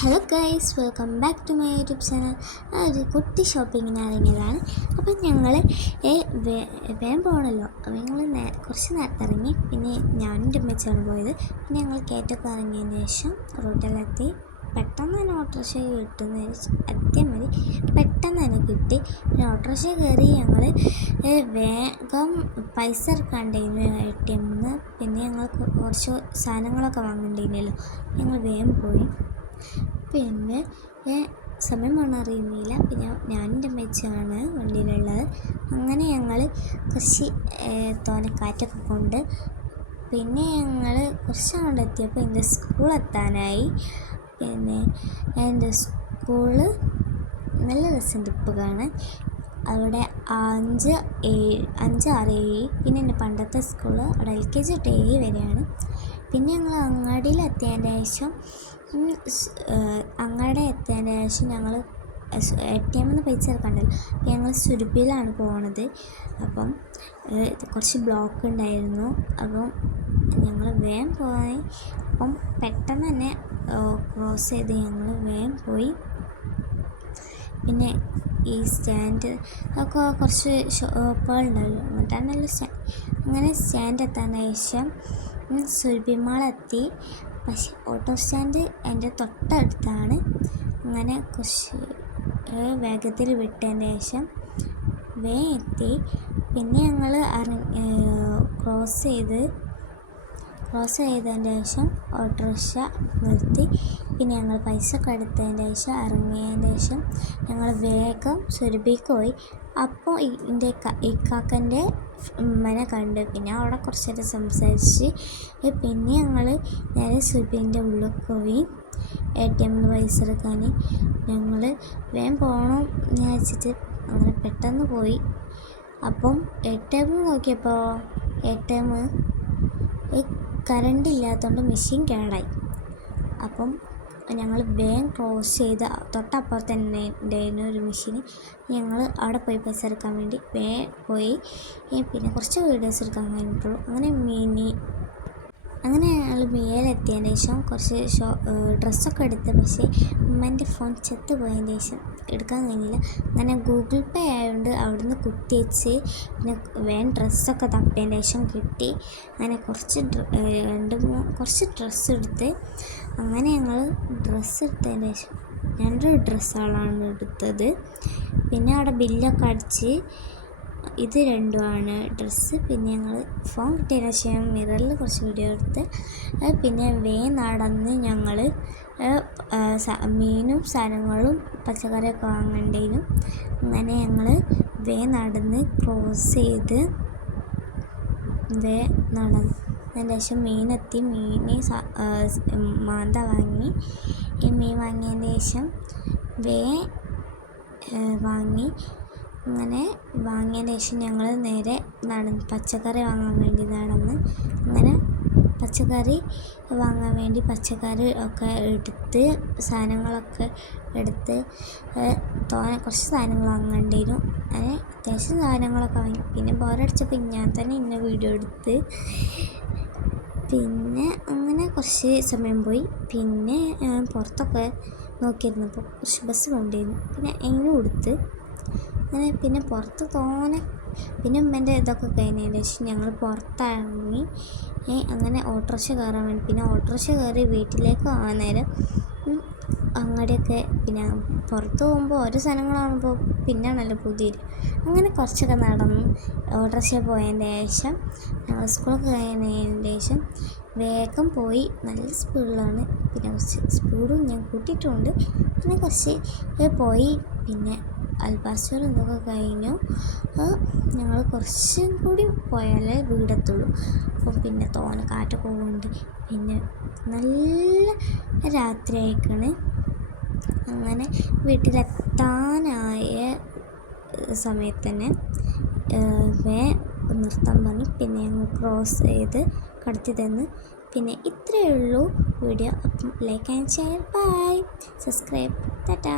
Hello guys, welcome back to my YouTube channel. ഒരു കുട്ടി ഷോപ്പിങ്ങിന് ഇറങ്ങിയതാണ്. അപ്പം ഞങ്ങൾ വേഗം പോകണമല്ലോ. അപ്പം ഞങ്ങൾ കുറച്ച് നേരത്തെ ഇറങ്ങി. പിന്നെ ഞാനും എൻ്റെ അമ്മച്ചാണ് പോയത്. പിന്നെ ഞങ്ങൾ കയറ്റൊക്കെ ഇറങ്ങിയതിന് ശേഷം റോട്ടിലെത്തി. പെട്ടെന്ന് തന്നെ ഓട്ടോറിക്ഷ കിട്ടുന്ന എത്തിയാൽ മതി. പെട്ടെന്ന് തന്നെ കിട്ടി. പിന്നെ ഓട്ടോറിക്ഷ കയറി ഞങ്ങൾ വേഗം പൈസ ഇറക്കാണ്ടായിരുന്നു ATM-ന്ന്. പിന്നെ ഞങ്ങൾ കുറച്ച് സാധനങ്ങളൊക്കെ വാങ്ങേണ്ടിയിരുന്നല്ലോ. ഞങ്ങൾ വേഗം പോയി. പിന്നെ സമയം അറിയുന്നില്ല. പിന്നെ ഞാനും എൻ്റെ അമ്മച്ചിയാണ് വണ്ടിയിലുള്ളത്. അങ്ങനെ ഞങ്ങൾ കുറച്ച് തോനക്കാറ്റൊക്കെ കൊണ്ട് പിന്നെ ഞങ്ങൾ കുറച്ചങ്ങോട്ട് എത്തിയപ്പോൾ എൻ്റെ സ്കൂൾ എത്താനായി. പിന്നെ എൻ്റെ സ്കൂള് നല്ല രസമുണ്ട് ഇപ്പോൾ കാണാൻ. അവിടെ 5, 6, 7. പിന്നെ എൻ്റെ പണ്ടത്തെ സ്കൂള് അവിടെ LKG തൊട്ട് 7 വരെയാണ്. പിന്നെ ഞങ്ങൾ അങ്ങാടിയിലെത്തിയതിന് ശേഷം ഞങ്ങൾ ATM-ന്ന് പൈസ ഇറക്കണ്ടല്ലോ. അപ്പം ഞങ്ങൾ സുരഭിയിലാണ് പോകുന്നത്. അപ്പം കുറച്ച് ബ്ലോക്ക് ഉണ്ടായിരുന്നു. അപ്പം ഞങ്ങൾ വേഗം പോയി. അപ്പം പെട്ടെന്ന് തന്നെ ക്രോസ് ചെയ്ത് ഞങ്ങൾ വേഗം പോയി. പിന്നെ ഈ സ്റ്റാൻഡ് ഒക്കെ കുറച്ച് ഷോപ്പുകളുണ്ടല്ലോ, എന്നിട്ടാണല്ലോ അങ്ങനെ സ്റ്റാൻഡ് എത്താൻ ശേഷം സുരഭി മാളെത്തി. പക്ഷേ ഓട്ടോ സ്റ്റാൻഡ് എൻ്റെ തൊട്ടടുത്താണ്. അങ്ങനെ കുറച്ച് വേഗത്തിൽ വിട്ടതിന് ശേഷം വേഗം എത്തി. പിന്നെ ഞങ്ങൾ ക്രോസ് ചെയ്തതിന് ശേഷം ഓട്ടോറിക്ഷ നിർത്തി. പിന്നെ ഞങ്ങൾ പൈസ ഒക്കെ എടുത്തതിന് ശേഷം ഇറങ്ങിയതിന് ശേഷം ഞങ്ങൾ വേഗം സുരഭിക്ക് പോയി. അപ്പോൾ എൻ്റെ ഇക്കാക്കൻ്റെ ഉമ്മനെ കണ്ട്. പിന്നെ അവിടെ കുറച്ച് നേരം സംസാരിച്ച് പിന്നെ ഞങ്ങൾ നേരെ സുരഭിൻ്റെ ഉള്ളിൽ പോയി ATM-ന്ന് പൈസ എടുക്കാൻ. ഞങ്ങൾ വേഗം പോകണം എന്ന് വെച്ചിട്ട് അങ്ങനെ പെട്ടെന്ന് പോയി. അപ്പം ATM നോക്കിയപ്പോൾ ATM കറണ്ട് ഇല്ലാത്തതുകൊണ്ട് മെഷീൻ കേടായി. അപ്പം ഞങ്ങൾ വേഗം ക്രോസ് ചെയ്ത് തൊട്ടപ്പുറത്ത് തന്നെ ഉണ്ടായിരുന്നു ഒരു മെഷീൻ. ഞങ്ങൾ അവിടെ പോയി പൈസ എടുക്കാൻ വേണ്ടി വേഗം പോയി. പിന്നെ കുറച്ച് വീഡിയോസ് എടുക്കാൻ കഴിഞ്ഞിട്ടുള്ളൂ. അങ്ങനെ ഞങ്ങൾ മേലെത്തിയതിന് ശേഷം കുറച്ച് ഡ്രസ്സൊക്കെ എടുത്ത്. പക്ഷേ ഉമ്മൻ്റെ ഫോൺ ചെത്ത് പോയതിന് ശേഷം എടുക്കാൻ കഴിഞ്ഞില്ല. അങ്ങനെ ഗൂഗിൾ പേ ആയതുകൊണ്ട് അവിടുന്ന് കുത്തി വെച്ച് പിന്നെ വേഗം ഡ്രസ്സൊക്കെ തപ്പിയതിന് ശേഷം കിട്ടി. അങ്ങനെ കുറച്ച് ഡ്രസ്സ് എടുത്ത്. അങ്ങനെ ഞങ്ങൾ ഡ്രസ്സ് എടുത്തതിന് ശേഷം 2 ഡ്രസ്സുകളാണ് എടുത്തത്. പിന്നെ അവിടെ ബില്ലൊക്കെ അടിച്ച് ഇത് 2ആണ് ഡ്രസ്സ്. പിന്നെ ഞങ്ങൾ ഫോൺ കിട്ടിയതിന് ശേഷം മിററിൽ കുറച്ച് വീഡിയോ എടുത്ത്. പിന്നെ വേഗം നടന്ന് ഞങ്ങൾ മീനും സാധനങ്ങളും പച്ചക്കറിയൊക്കെ വാങ്ങേണ്ടതിനും. അങ്ങനെ ഞങ്ങൾ വേഗം നടന്ന് ക്രോസ് ചെയ്ത് നടന്നതിന് ശേഷം മീനെത്തി. മാന്ത വാങ്ങി. മീൻ വാങ്ങിയതിന് ശേഷം വാങ്ങി. അങ്ങനെ വാങ്ങിയതിന് ശേഷം ഞങ്ങൾ നേരെ പച്ചക്കറി വാങ്ങാൻ വേണ്ടി നടന്ന്. അങ്ങനെ പച്ചക്കറി വാങ്ങാൻ വേണ്ടി പച്ചക്കറി ഒക്കെ എടുത്ത് സാധനങ്ങളൊക്കെ എടുത്ത് കുറച്ച് സാധനങ്ങൾ വാങ്ങേണ്ടിയിരുന്നു. അങ്ങനെ അത്യാവശ്യം സാധനങ്ങളൊക്കെ വാങ്ങി. പിന്നെ ബോറടിച്ചപ്പോൾ ഞാൻ തന്നെ ഇന്ന വീഡിയോ എടുത്ത്. പിന്നെ അങ്ങനെ കുറച്ച് സമയം പോയി. പിന്നെ പുറത്തൊക്കെ നോക്കിയിരുന്നപ്പോൾ കുറച്ച് ബസ് കൊണ്ടിരുന്നു. പിന്നെ എങ്ങനെ കൊടുത്ത് അങ്ങനെ പിന്നെ പുറത്ത് പിന്നെ ഉമ്മൻ്റെ ഇതൊക്കെ കഴിഞ്ഞതിന് ശേഷം ഞങ്ങൾ പുറത്തിറങ്ങി. അങ്ങനെ ഓട്ടോറിക്ഷ കയറാൻ വേണ്ടി. പിന്നെ ഓട്ടോറിക്ഷ കയറി വീട്ടിലേക്ക് പോകാൻ നേരം അങ്ങോട്ടൊക്കെ പിന്നെ പുറത്ത് പോകുമ്പോൾ ഓരോ സാധനങ്ങളാകുമ്പോൾ പിന്നാണല്ലോ പുതിയത്. അങ്ങനെ കുറച്ചൊക്കെ നടന്നു ഓട്ടോറിക്ഷ പോയതിൻ്റെ ശേഷം ഞങ്ങൾ സ്കൂളൊക്കെ കഴിഞ്ഞതിന് ശേഷം വേഗം പോയി. നല്ല സ്പീഡിലാണ്. പിന്നെ കുറച്ച് സ്പീഡും ഞാൻ കൂട്ടിയിട്ടുണ്ട്. പിന്നെ കുറച്ച് പോയി. പിന്നെ അൽബാസ്റ്റർ ഇതൊക്കെ കഴിഞ്ഞു. ഞങ്ങൾ കുറച്ചും കൂടി പോയാലേ വീടെത്തുള്ളൂ. അപ്പോൾ പിന്നെ കാറ്റൊക്കെ കൊണ്ട് പിന്നെ നല്ല രാത്രി ആയിക്കാണ്. അങ്ങനെ വീട്ടിലെത്താനായ സമയത്ത് തന്നെ നിർത്താൻ പറഞ്ഞു. പിന്നെ ഞങ്ങൾ ക്രോസ് ചെയ്ത് കടത്തി തന്ന്. പിന്നെ ഇത്രയേ ഉള്ളൂ വീഡിയോ. അപ്പം like and share, bye, subscribe, Tata.